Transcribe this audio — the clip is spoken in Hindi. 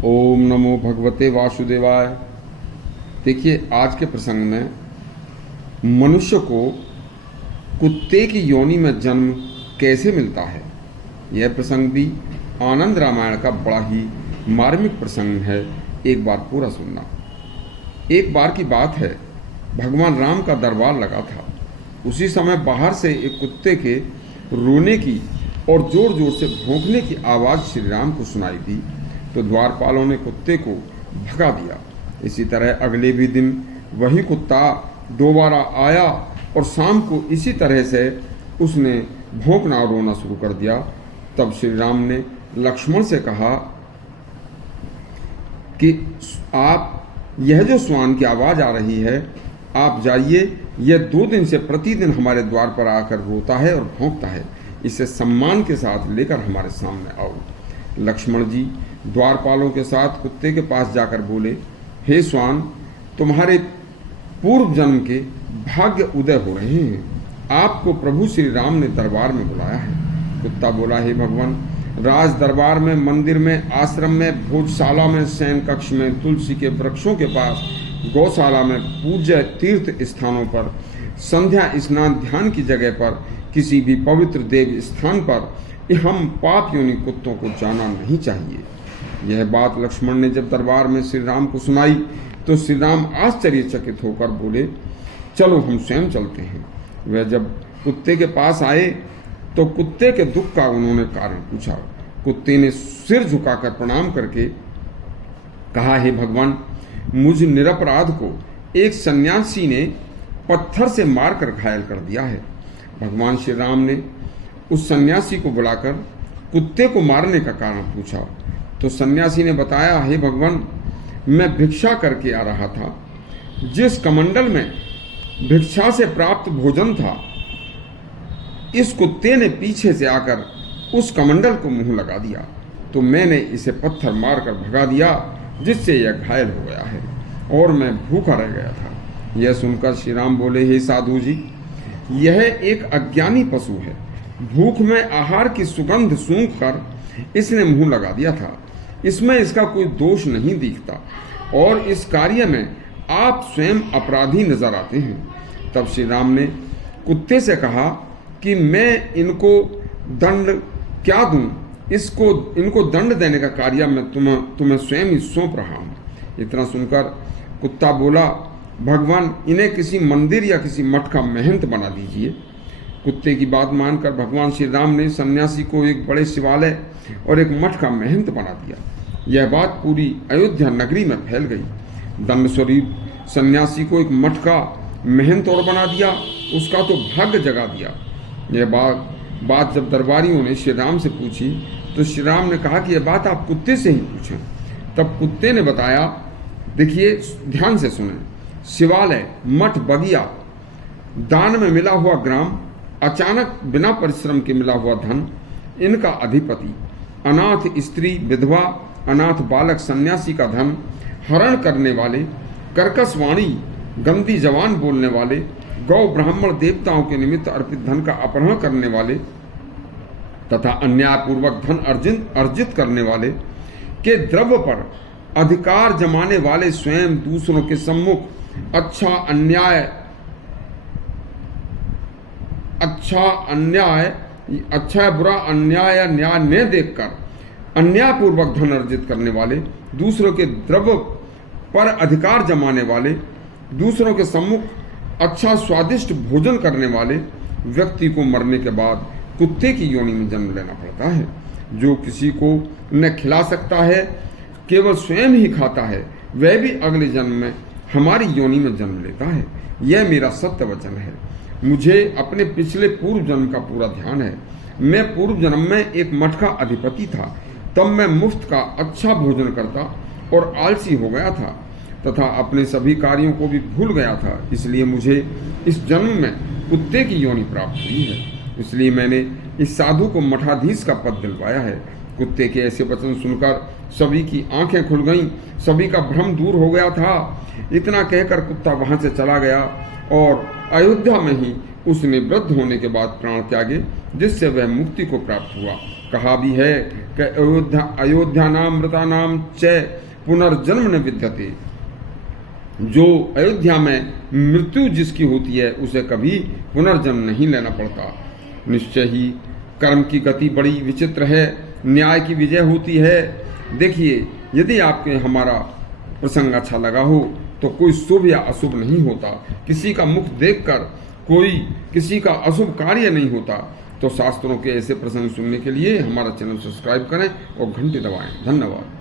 ओम नमो भगवते वासुदेवाय। देखिए, आज के प्रसंग में मनुष्य को कुत्ते की योनि में जन्म कैसे मिलता है, यह प्रसंग भी आनंद रामायण का बड़ा ही मार्मिक प्रसंग है। एक बार पूरा सुनना। एक बार की बात है, भगवान राम का दरबार लगा था। उसी समय बाहर से एक कुत्ते के रोने की और जोर जोर से भौंकने की आवाज़ श्री राम को सुनाई दी, तो द्वारपालों ने कुत्ते को भगा दिया। इसी तरह अगले भी दिन वही कुत्ता दोबारा आया और शाम को इसी तरह से उसने भौंकना और रोना शुरू कर दिया। तब श्री राम ने लक्ष्मण से कहा कि आप यह जो श्वान की आवाज़ आ रही है, आप जाइए, यह 2 दिन से प्रतिदिन हमारे द्वार पर आकर रोता है और भौंकता है, इसे सम्मान के साथ लेकर हमारे सामने आओ। लक्ष्मण जी द्वारपालों के साथ कुत्ते के पास जाकर बोले, हे श्वान, तुम्हारे पूर्व जन्म के भाग्य उदय हो रहे हैं। आपको प्रभु श्री राम ने दरबार में बुलाया है। कुत्ता बोला, हे भगवान, राज दरबार में, मंदिर में, आश्रम में, भोजशाला में, शयन कक्ष में, तुलसी के वृक्षों के पास, गौशाला में, पूज्य तीर्थ स्थानों पर, संध्या स्नान ध्यान की जगह पर, किसी भी पवित्र देव स्थान पर हम पाप योनि कुत्तों को जाना नहीं चाहिए। यह बात लक्ष्मण ने जब दरबार में श्री राम को सुनाई तो श्री राम आश्चर्यचकित होकर बोले, चलो हम स्वयं चलते हैं। वह जब कुत्ते के पास आए तो कुत्ते के दुख का उन्होंने कारण पूछा। कुत्ते ने सिर झुकाकर प्रणाम करके कहा, हे भगवान, मुझ निरपराध को एक सन्यासी ने पत्थर से मारकर घायल कर दिया है। भगवान श्री राम ने उस सन्यासी को बुलाकर कुत्ते को मारने का कारण पूछा तो सन्यासी ने बताया, हे भगवान, मैं भिक्षा करके आ रहा था। जिस कमंडल में भिक्षा से प्राप्त भोजन था, इस कुत्ते ने पीछे से आकर उस कमंडल को मुंह लगा दिया, तो मैंने इसे पत्थर मारकर भगा दिया, जिससे यह घायल हो गया है और मैं भूखा रह गया था। यह सुनकर श्री राम बोले, हे साधु जी, यह एक अज्ञानी पशु है। भूख में आहार की सुगंध सूंघकर इसने मुंह लगा दिया था। इसमें इसका कोई दोष नहीं दिखता और इस कार्य में आप स्वयं अपराधी नजर आते हैं। तब श्री राम ने कुत्ते से कहा कि मैं इनको दंड क्या दूं, इनको दंड देने का कार्य मैं तुम्हें स्वयं ही सौंप रहा हूं। इतना सुनकर कुत्ता बोला, भगवान, इन्हें किसी मंदिर या किसी मठ का महंत बना दीजिए। कुत्ते की बात मानकर भगवान श्री राम ने सन्यासी को एक बड़े शिवालय और एक मठ का महंत बना दिया। यह बात पूरी अयोध्या नगरी में फैल गई। दंड स्वरूप सन्यासी को एक मठ का महंत और बना दिया, उसका तो भाग्य जगा दिया। यह बात जब दरबारियों ने श्री राम से पूछी तो श्री राम ने कहा कि यह बात आप कुत्ते से ही पूछें। तब कुत्ते ने बताया, देखिए, ध्यान से सुने, शिवालय, मठ, बगिया, दान में मिला हुआ ग्राम, अचानक बिना परिश्रम के मिला हुआ धन, इनका अधिपति, अनाथ स्त्री, विधवा, अनाथ बालक, सन्यासी का धन हरण करने वाले, कर्कश वाणी, गंदी जबान बोलने वाले, गौ ब्राह्मण देवताओं के निमित्त अर्पित धन का अपहरण करने वाले तथा अन्यायपूर्वक धन अर्जित करने वाले के द्रव्य पर अधिकार जमाने वाले, स्वयं दूसरों के सम्मुख अच्छा बुरा अन्याय या न्याय न देखकर अन्यायपूर्वक धन अर्जित करने वाले, दूसरों के द्रव्य पर अधिकार जमाने वाले, दूसरों के सम्मुख अच्छा स्वादिष्ट भोजन करने वाले व्यक्ति को मरने के बाद कुत्ते की योनि में जन्म लेना पड़ता है। जो किसी को न खिला सकता है, केवल स्वयं ही खाता है, वह भी अगले जन्म में हमारी योनि में जन्म लेता है। यह मेरा सत्य वचन है। मुझे अपने पिछले पूर्व जन्म का पूरा ध्यान है। मैं पूर्व जन्म में एक मठ का अधिपति था। तब मैं मुफ्त का अच्छा भोजन करता और आलसी हो गया था तथा अपने सभी कार्यों को भी भूल गया था। इसलिए मुझे इस जन्म में कुत्ते की योनि प्राप्त हुई है। इसलिए मैंने इस साधु को मठाधीश का पद दिलवाया है। कुत्ते के ऐसे वचन सुनकर सभी की आंखें खुल गईं, सभी का भ्रम दूर हो गया था। इतना कहकर कुत्ता वहां से चला गया और अयोध्या में ही उसने वृद्ध होने के बाद प्राण त्यागे, जिससे वह मुक्ति को प्राप्त हुआ कहा भी है कि अयोध्या नाम मृता नाम च पुनर्जन्म न विद्यते। जो अयोध्या में मृत्यु जिसकी होती है उसे कभी पुनर्जन्म नहीं लेना पड़ता। निश्चय ही कर्म की गति बड़ी विचित्र है, न्याय की विजय होती है। देखिए, यदि आपके हमारा प्रसंग अच्छा लगा हो तो कोई शुभ या अशुभ नहीं होता, किसी का मुख देखकर कोई किसी का अशुभ कार्य नहीं होता। तो शास्त्रों के ऐसे प्रसंग सुनने के लिए हमारा चैनल सब्सक्राइब करें और घंटी दबाएं। धन्यवाद।